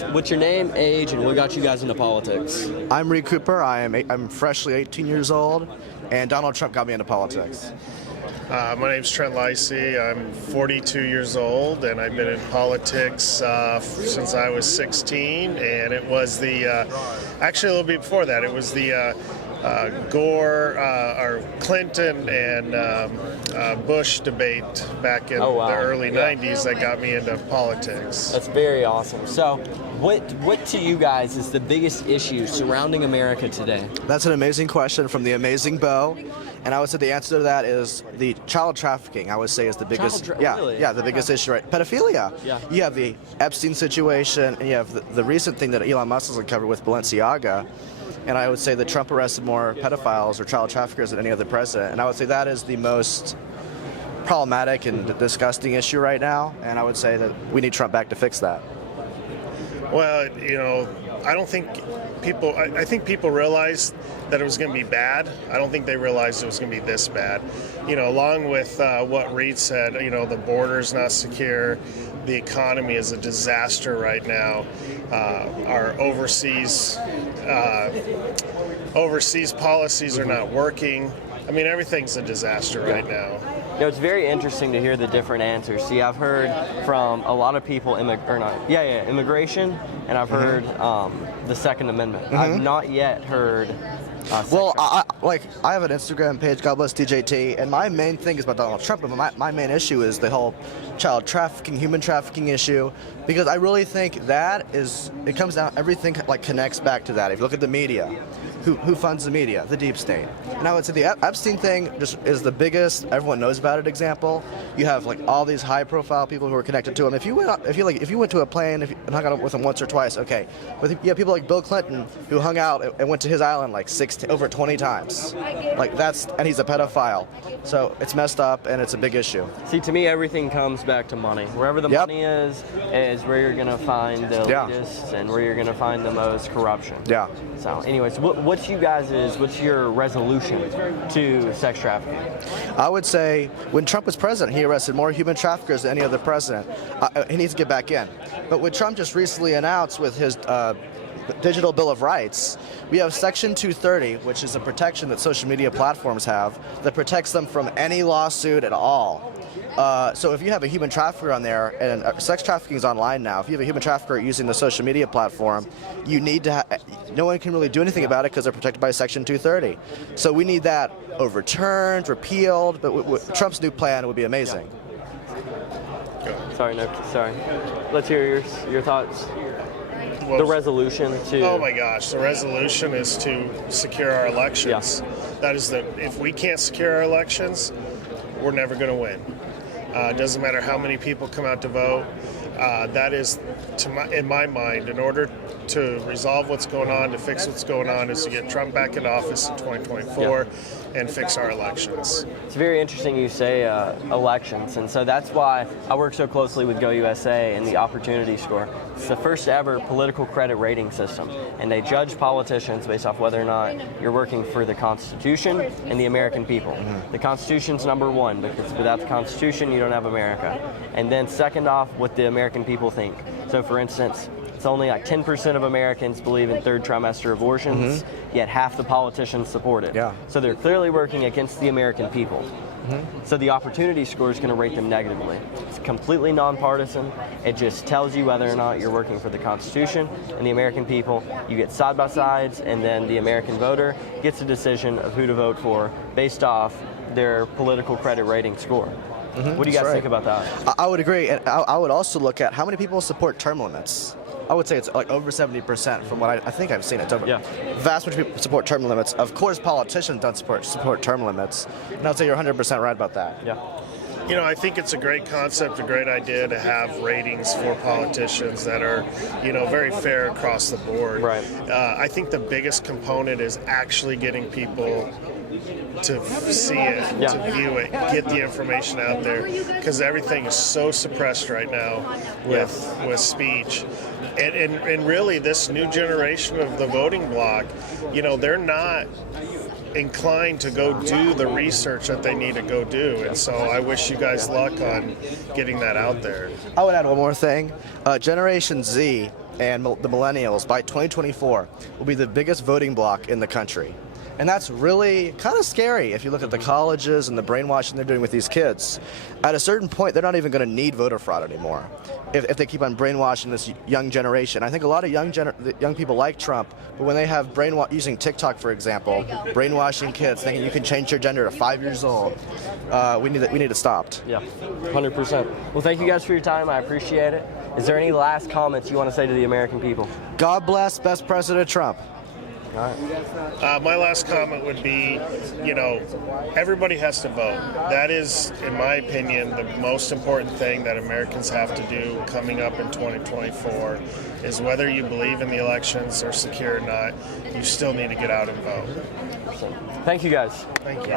What's your name, age, and what got you guys into politics? I'm Reed Cooper. I'm freshly 18 years old, and Donald Trump got me into politics. My name's Trent Lacey. I'm 42 years old, and I've been in politics since I was 16. And it was actually a little bit before that. It was the Gore or Clinton and Bush debate back in the early 90s that got me into politics. That's very awesome. So, what to you guys is the biggest issue surrounding America today? That's an amazing question from the amazing Bo. And I would say the answer to that is the child trafficking. I would say is the biggest, the biggest issue, right? Pedophilia. Yeah. You have the Epstein situation, and you have the recent thing that Elon Musk has uncovered with Balenciaga. And I would say that Trump arrested more pedophiles or child traffickers than any other president. And I would say that is the most problematic and disgusting issue right now. And I would say that we need Trump back to fix that. Well, I don't think people. I think people realized that it was going to be bad. I don't think they realized it was going to be this bad. Along with what Reed said, the border's not secure. The economy is a disaster right now. Our overseas policies are not working. I mean, everything's a disaster right now. It's very interesting to hear the different answers. See, I've heard from a lot of people, immigration, and I've heard the Second Amendment. I've not yet heard. Well, I have an Instagram page, God bless DJT, and my main thing is about Donald Trump, but my main issue is the whole child trafficking, human trafficking issue, because I really think it comes down, everything connects back to that. If you look at the media, who funds the media? The deep state. And I would say the Epstein thing just is the biggest, everyone knows about it example. You have all these high profile people who are connected to him. If you went to a plane and hung out with him once or twice, okay. But you have people like Bill Clinton who hung out and went to his island over 20 times. And he's a pedophile. So it's messed up and it's a big issue. See, to me, everything comes back to money. Wherever the money is where you're going to find the elitists and where you're going to find the most corruption. Yeah. So anyways, what's your resolution to sex trafficking? I would say when Trump was president, he arrested more human traffickers than any other president. He needs to get back in. But what Trump just recently announced with his Digital Bill of Rights, we have Section 230, which is a protection that social media platforms have that protects them from any lawsuit at all. So if you have a human trafficker on there, and sex trafficking is online now, if you have a human trafficker using the social media platform, you need to no one can really do anything about it because they're protected by Section 230. So we need that overturned, repealed, but Trump's new plan would be amazing. Sorry. Let's hear your thoughts. The resolution to... Oh my gosh, the resolution is to secure our elections. Yeah. That is if we can't secure our elections, we're never going to win. It doesn't matter how many people come out to vote. That is, in my mind, in order to resolve what's going on, to fix what's going on, is to get Trump back in office in 2024 and fix our elections. It's very interesting you say elections, and so that's why I work so closely with Go USA and the Opportunity Score. It's the first ever political credit rating system, and they judge politicians based off whether or not you're working for the Constitution and the American people. The Constitution's number one, because without the Constitution, you don't have America. And then second off, what the American people think. So for instance, it's only 10% of Americans believe in third trimester abortions, yet half the politicians support it. Yeah. So they're clearly working against the American people. So the Opportunity Score is going to rate them negatively. It's completely nonpartisan. It just tells you whether or not you're working for the Constitution and the American people. You get side-by-sides, and then the American voter gets a decision of who to vote for based off their political credit rating score. What do you guys think about that? I would agree, and I would also look at how many people support term limits. I would say it's over 70% from what I think I've seen. It's over. Vast majority of people support term limits. Of course, politicians don't support term limits. And I would say you're 100% right about that. Yeah. I think it's a great concept, a great idea to have ratings for politicians that are, very fair across the board. Right. I think the biggest component is actually getting people to see it, to view it, get the information out there, because everything is so suppressed right now with speech. And really, this new generation of the voting bloc, they're not inclined to go do the research that they need to go do. And so I wish you guys luck on getting that out there. I would add one more thing. Generation Z and the millennials by 2024 will be the biggest voting bloc in the country. And that's really kind of scary if you look at the colleges and the brainwashing they're doing with these kids. At a certain point, they're not even going to need voter fraud anymore if they keep on brainwashing this young generation. I think a lot of young people like Trump, but when they have using TikTok, for example, brainwashing kids, thinking you can change your gender to 5 years old, we need it stopped. Yeah, 100%. Well, thank you guys for your time. I appreciate it. Is there any last comments you want to say to the American people? God bless best President Trump. All right. My last comment would be, everybody has to vote. That is, in my opinion, the most important thing that Americans have to do coming up in 2024 is whether you believe in the elections are secure or not, you still need to get out and vote. Thank you guys. Thank you.